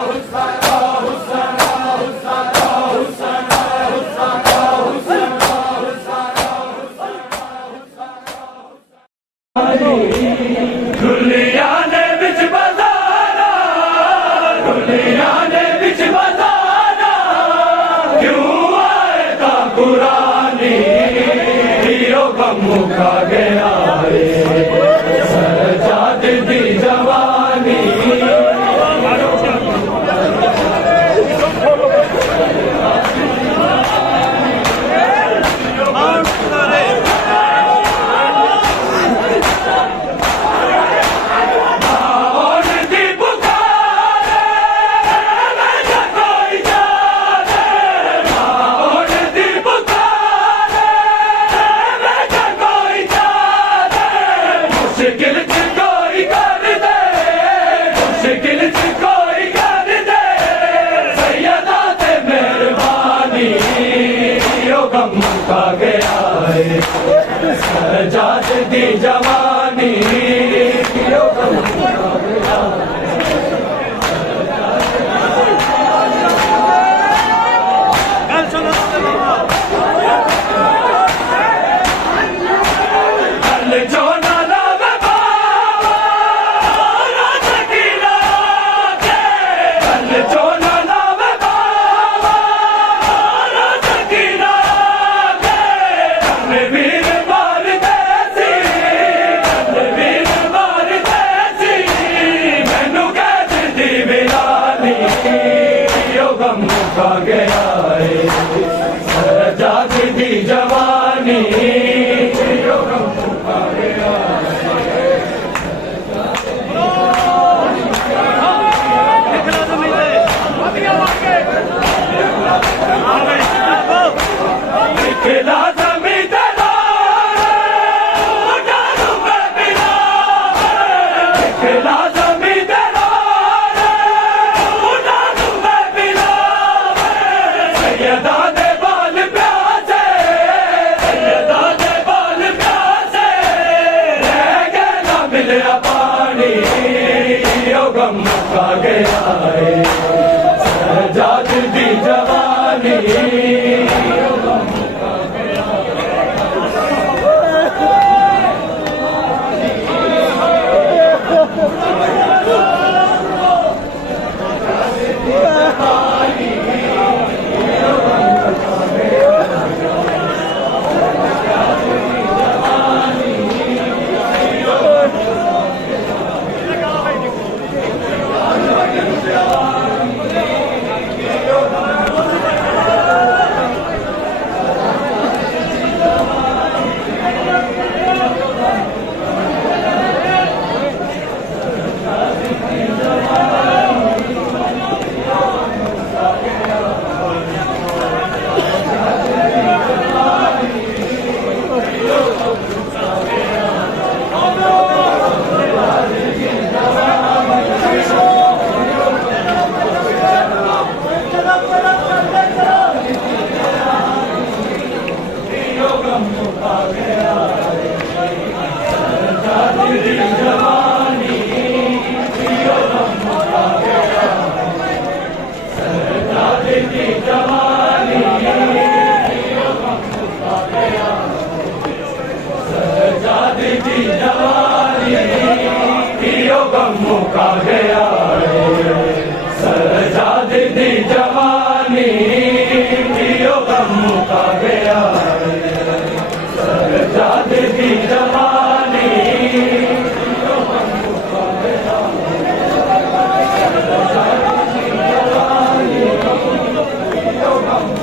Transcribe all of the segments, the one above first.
दुनिया ने बिच बजाना, दुनिया ने बिच बजाना, क्यों आए था कुरानी, हीरो गम मुका गया रे, सजाद दी जवानी। मुका गया है सजाद दी जवानी, मुका गया है सजाद दी जवानी, मुका गया मुका गया है सजाद दी जवानी, मुका गया मुका गया सजाद दी जवानी, मुका गया सजाद दी जवानी,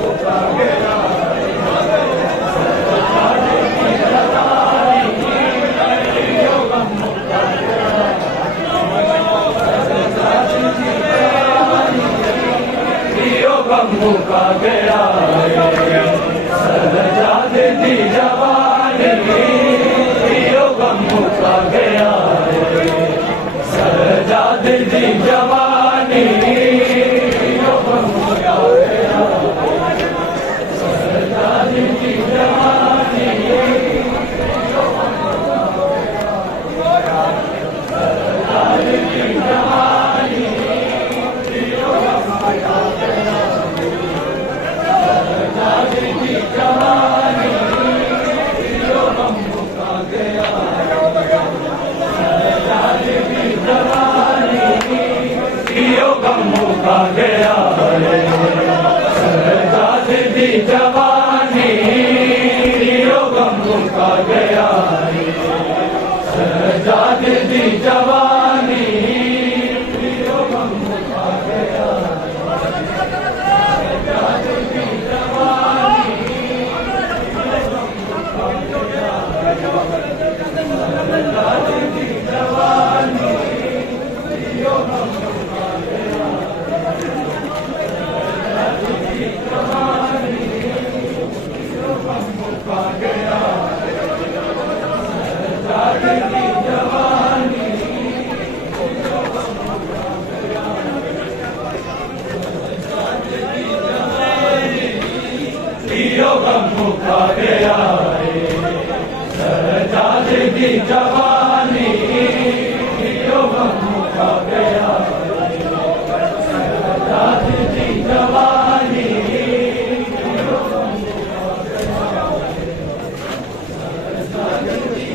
मुका गया मुका गया मुका गया सजाद दी जवानी, मुका गया सजाद दी जवानी, मुका गया सजाद दी जवानी, सजाद दी जवानी। गम मुका गया है शहजाद दी जवानी यो गम मुका गया है शहजाद दी जवानी यो गम मुका गया शहजाद दी जवानी शहजाद दी जवानी यो गम मुका गया शहजाद दी जवानी यो गम मुका गया शहजाद दी जवानी यो गम मुका गया शहजाद दी जवानी यो गम मुका गया शहजाद दी जवानी यो गम मुका गया शहजाद दी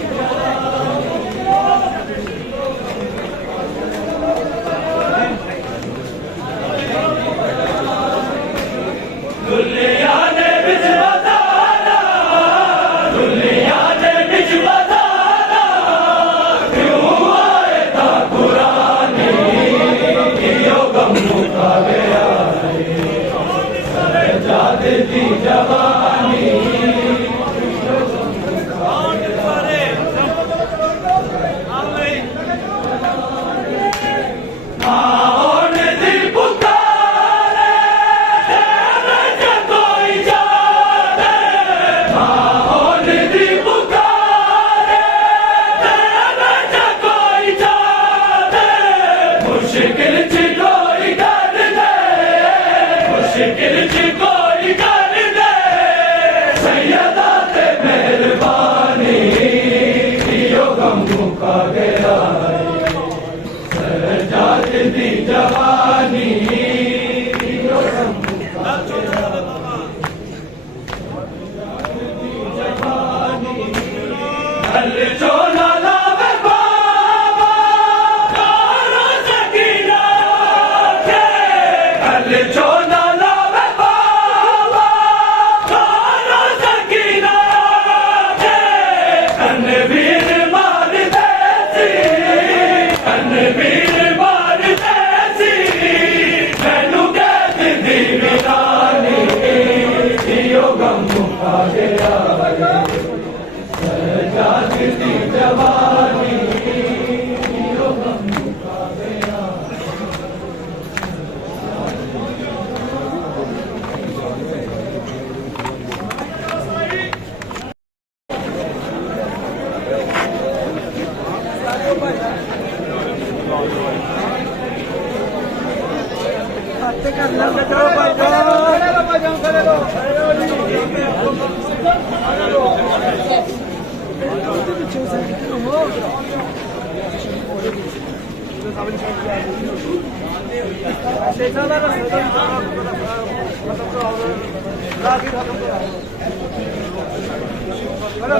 दुनिया ने बिच बताना दुनिया ने बिच बताना क्यों आए था कुरानी यो गम मुका गया शहजाद दी जवानी माहौल दिल पुकारे कोई जाने माहौल दिल पुकारे कोई जाने मुश्किल च कोई कर दे मुश्किल च कोई कर दे सैयदा ते मेहरबानी यो गम मुका गया शहजाद दी जवानी यो गम मुका गया हल चोला लावे बाबा कारो सकीना के हल चोला लावे बाबा कारो सकीना के कनवीर मार देसी कनवीर मार देसी मैनू कैद दी वीरानी यो गम मुका गया शहजाद दी जवानी यो गम मुका गया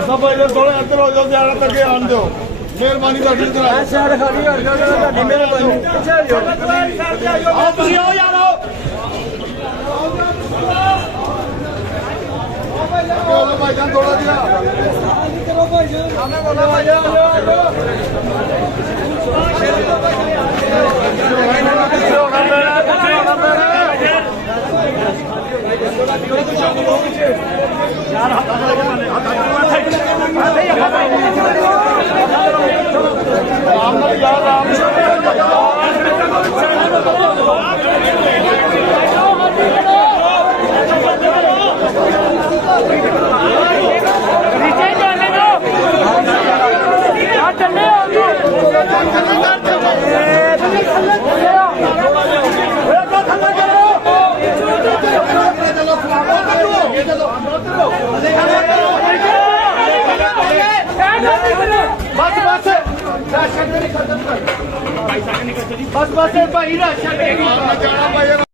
सब भाई थोड़ा अंदर हो जाओ ज्यादा तक आन दो मेहरबानी ਤੁਹਾਡੀ ਤਰ੍ਹਾਂ ਸ਼ਹਿਰ ਖਾਲੀ ਹੋ ਗਿਆ ਤੁਹਾਡੀ ਮਿਹਰਬਾਨੀ ਪਿੱਛੇ ਹੋ ਜਾਓ ਆਓ ਤੁਸੀਂ ਆਓ ਯਾਰ ਆਓ ਆਓ ਭਾਈ ਜਾਨ ਥੋੜਾ ਜਿਹਾ ਕਰੋ ਭਾਈ ਜਾਨ ਸਾਹਮਣੇ ਬੋਲੋ ਭਾਈ ਜਾਨ बस बस भाई राशन जाना भाई